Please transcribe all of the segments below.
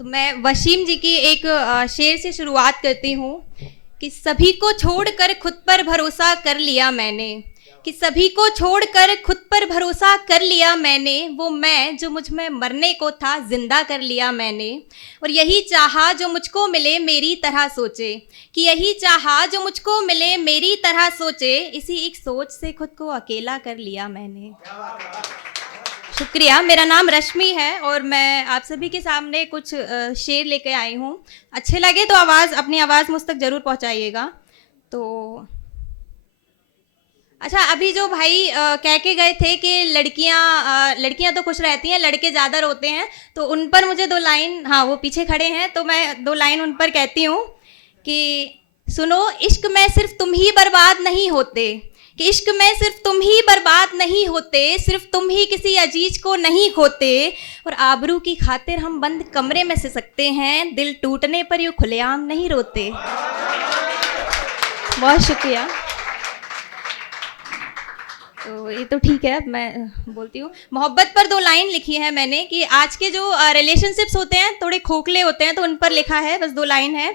तो मैं वसीम जी की एक शेर से शुरुआत करती हूँ कि सभी को छोड़कर खुद पर भरोसा कर लिया मैंने, कि सभी को छोड़कर खुद पर भरोसा कर लिया मैंने, वो मैं जो मुझ में मरने को था जिंदा कर लिया मैंने। और यही चाहा जो मुझको मिले मेरी तरह सोचे, कि यही चाहा जो मुझको मिले मेरी तरह सोचे, इसी एक सोच से खुद को अकेला कर लिया मैंने। शुक्रिया। मेरा नाम रश्मि है और मैं आप सभी के सामने कुछ शेर लेके आई हूँ। अच्छे लगे तो अपनी आवाज़ मुझ तक ज़रूर पहुँचाइएगा। तो अच्छा, अभी जो भाई कह के गए थे कि लड़कियां तो खुश रहती हैं, लड़के ज़्यादा रोते हैं, तो उन पर मुझे 2 लाइन, हाँ वो पीछे खड़े हैं, तो मैं 2 लाइन उन पर कहती हूँ कि सुनो, इश्क में सिर्फ तुम ही बर्बाद नहीं होते, कि इश्क में सिर्फ तुम ही बर्बाद नहीं होते, सिर्फ तुम ही किसी अजीज को नहीं खोते, और आबरू की खातिर हम बंद कमरे में से सकते हैं, दिल टूटने पर यूँ खुलेआम नहीं रोते। बहुत शुक्रिया। तो ये तो ठीक है, मैं बोलती हूँ। मोहब्बत पर 2 लाइन लिखी है मैंने कि आज के जो रिलेशनशिप्स होते हैं थोड़े खोखले होते हैं, तो उन पर लिखा है, बस 2 लाइन है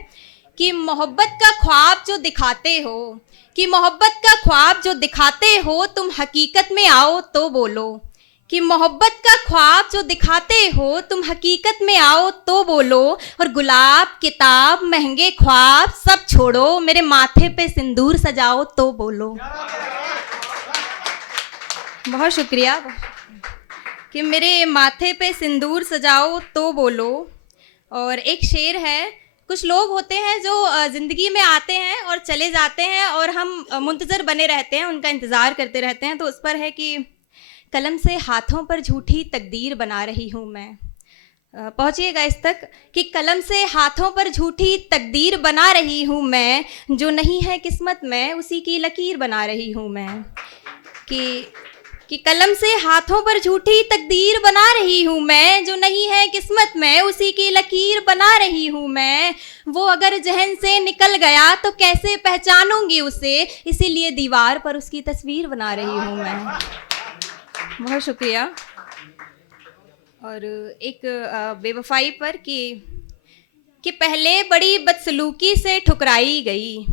कि मोहब्बत का ख्वाब जो दिखाते हो, कि मोहब्बत का ख्वाब जो दिखाते हो, तुम हकीकत में आओ तो बोलो, कि मोहब्बत का ख्वाब जो दिखाते हो, तुम हकीकत में आओ तो बोलो, और गुलाब किताब महंगे ख्वाब सब छोड़ो, मेरे माथे पे सिंदूर सजाओ तो बोलो। बहुत शुक्रिया। कि मेरे माथे पे सिंदूर सजाओ तो बोलो। और एक शेर है, कुछ लोग होते हैं जो ज़िंदगी में आते हैं और चले जाते हैं और हम मुंतज़र बने रहते हैं, उनका इंतज़ार करते रहते हैं। तो उस पर है कि कलम से हाथों पर झूठी तकदीर बना रही हूँ मैं। पहुँचिएगा इस तक कि कलम से हाथों पर झूठी तकदीर बना रही हूँ मैं, जो नहीं है किस्मत में उसी की लकीर बना रही हूँ मैं। कि कलम से हाथों पर झूठी तकदीर बना रही हूँ मैं, जो नहीं है किस्मत में उसी की लकीर बना रही हूँ मैं। वो अगर जहन से निकल गया तो कैसे पहचानूंगी उसे, इसीलिए दीवार पर उसकी तस्वीर बना रही हूँ मैं। बहुत शुक्रिया। और एक बेवफाई पर कि पहले बड़ी बदसलूकी से ठुकराई गई,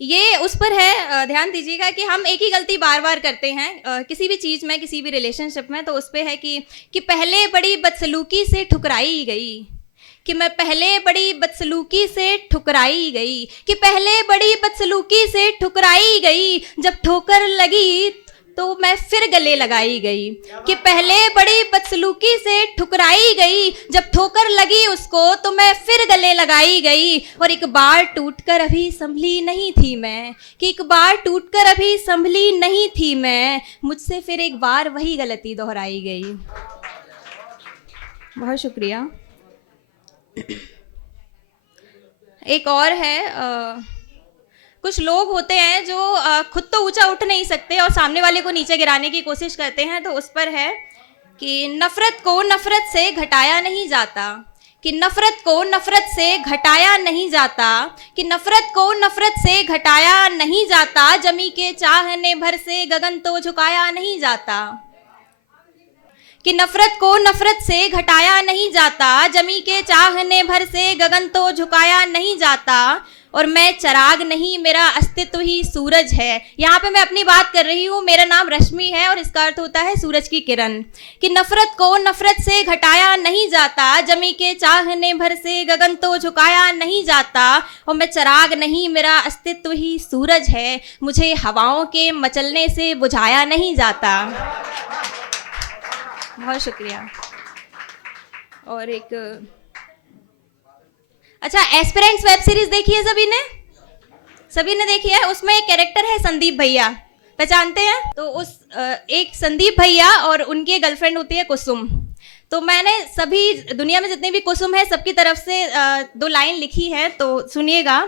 ये उस पर है। ध्यान दीजिएगा कि हम एक ही गलती बार बार करते हैं किसी भी चीज़ में, किसी भी रिलेशनशिप में। तो उस पर है कि पहले बड़ी बदसलूकी से ठुकराई गई, कि मैं पहले बड़ी बदसलूकी से ठुकराई गई, कि पहले बड़ी बदसलूकी से ठुकराई गई, जब ठोकर लगी तो मैं फिर गले लगाई गई, कि पहले बड़ी बदसलूकी से ठुकराई गई, जब ठोकर लगी उसको तो मैं फिर गले लगाई गई। और एक बार टूटकर अभी संभली नहीं थी मैं, कि एक बार टूटकर अभी संभली नहीं थी मैं, मुझसे फिर एक बार वही गलती दोहराई गई। बहुत शुक्रिया। एक और है, कुछ लोग होते हैं जो खुद तो ऊंचा उठ नहीं सकते और सामने वाले को नीचे गिराने की कोशिश करते हैं। तो उस पर है कि नफ़रत को नफ़रत से घटाया नहीं जाता, कि नफ़रत को नफ़रत से घटाया नहीं जाता, कि नफ़रत को नफ़रत से घटाया नहीं जाता, जमी के चाहने भर से गगन तो झुकाया नहीं जाता, कि नफ़रत को नफ़रत से घटाया नहीं जाता, जमी के चाहने भर से गगन तो झुकाया नहीं जाता, और मैं चिराग नहीं मेरा अस्तित्व ही सूरज है। यहाँ पे मैं अपनी बात कर रही हूँ, मेरा नाम रश्मि है और इसका अर्थ होता है सूरज की किरण। कि नफ़रत को नफ़रत से घटाया नहीं जाता, जमी के चाहने भर से गगन तो झुकाया नहीं जाता, और मैं चिराग नहीं मेरा अस्तित्व ही सूरज है, मुझे हवाओं के मचलने से बुझाया नहीं जाता। बहुत शुक्रिया। और एक अच्छा, एस्पिरेंट्स वेब सीरीज देखी है सभी ने देखी है। उसमें एक कैरेक्टर है संदीप भैया, पहचानते हैं? तो उस एक संदीप भैया और उनकी गर्लफ्रेंड होती है कुसुम। तो मैंने सभी दुनिया में जितने भी कुसुम है सबकी तरफ से 2 लाइन लिखी है, तो सुनिएगा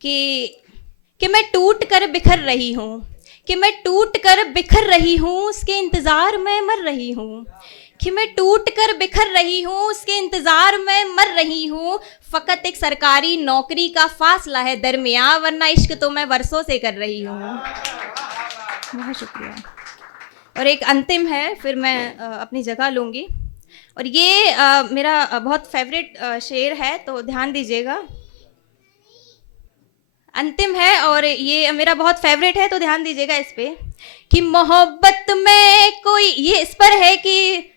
कि मैं टूट कर बिखर रही हूँ, कि मैं टूट कर बिखर रही हूँ, उसके इंतज़ार में मर रही हूँ, कि मैं टूट कर बिखर रही हूँ, उसके इंतज़ार में मर रही हूँ, फ़कत एक सरकारी नौकरी का फासला है दरमियाँ, वरना इश्क तो मैं वर्षों से कर रही हूँ। बहुत शुक्रिया। और एक अंतिम है, फिर मैं अपनी जगह लूँगी। और ये मेरा बहुत फेवरेट शेर है, तो ध्यान दीजिएगा। अंतिम है और ये मेरा बहुत फेवरेट है, तो ध्यान दीजिएगा इस पे कि मोहब्बत में कोई, ये इस पर है कि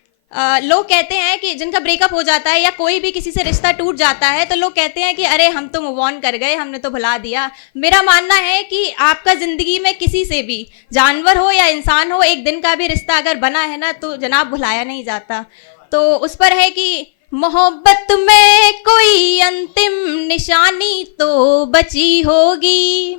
लोग कहते हैं कि जिनका ब्रेकअप हो जाता है या कोई भी किसी से रिश्ता टूट जाता है, तो लोग कहते हैं कि अरे हम तो मूव ऑन कर गए, हमने तो भुला दिया। मेरा मानना है कि आपका ज़िंदगी में किसी से भी, जानवर हो या इंसान हो, एक दिन का भी रिश्ता अगर बना है ना, तो जनाब भुलाया नहीं जाता। तो उस पर है कि मोहब्बत में कोई अंतिम निशानी तो बची होगी,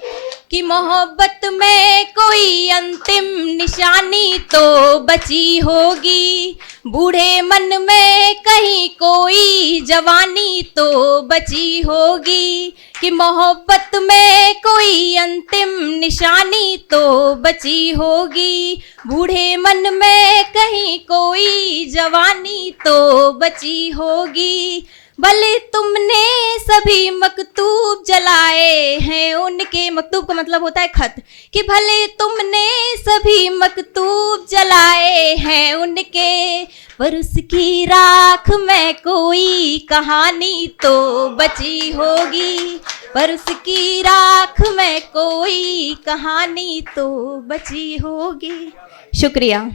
कि मोहब्बत में कोई अंतिम निशानी तो बची होगी, बूढ़े मन में कहीं कोई जवानी तो बची होगी, कि मोहब्बत में कोई अंतिम निशानी तो बची होगी, बूढ़े मन में कहीं कोई जवानी तो बची होगी। भले तुमने सभी मकतूब जलाए हैं उनके, मकतूब का मतलब होता है खत, कि भले तुमने सभी मकतूब जलाए हैं उनके, पर उसकी राख में कोई कहानी तो बची होगी, पर उसकी राख में कोई कहानी तो बची होगी। शुक्रिया।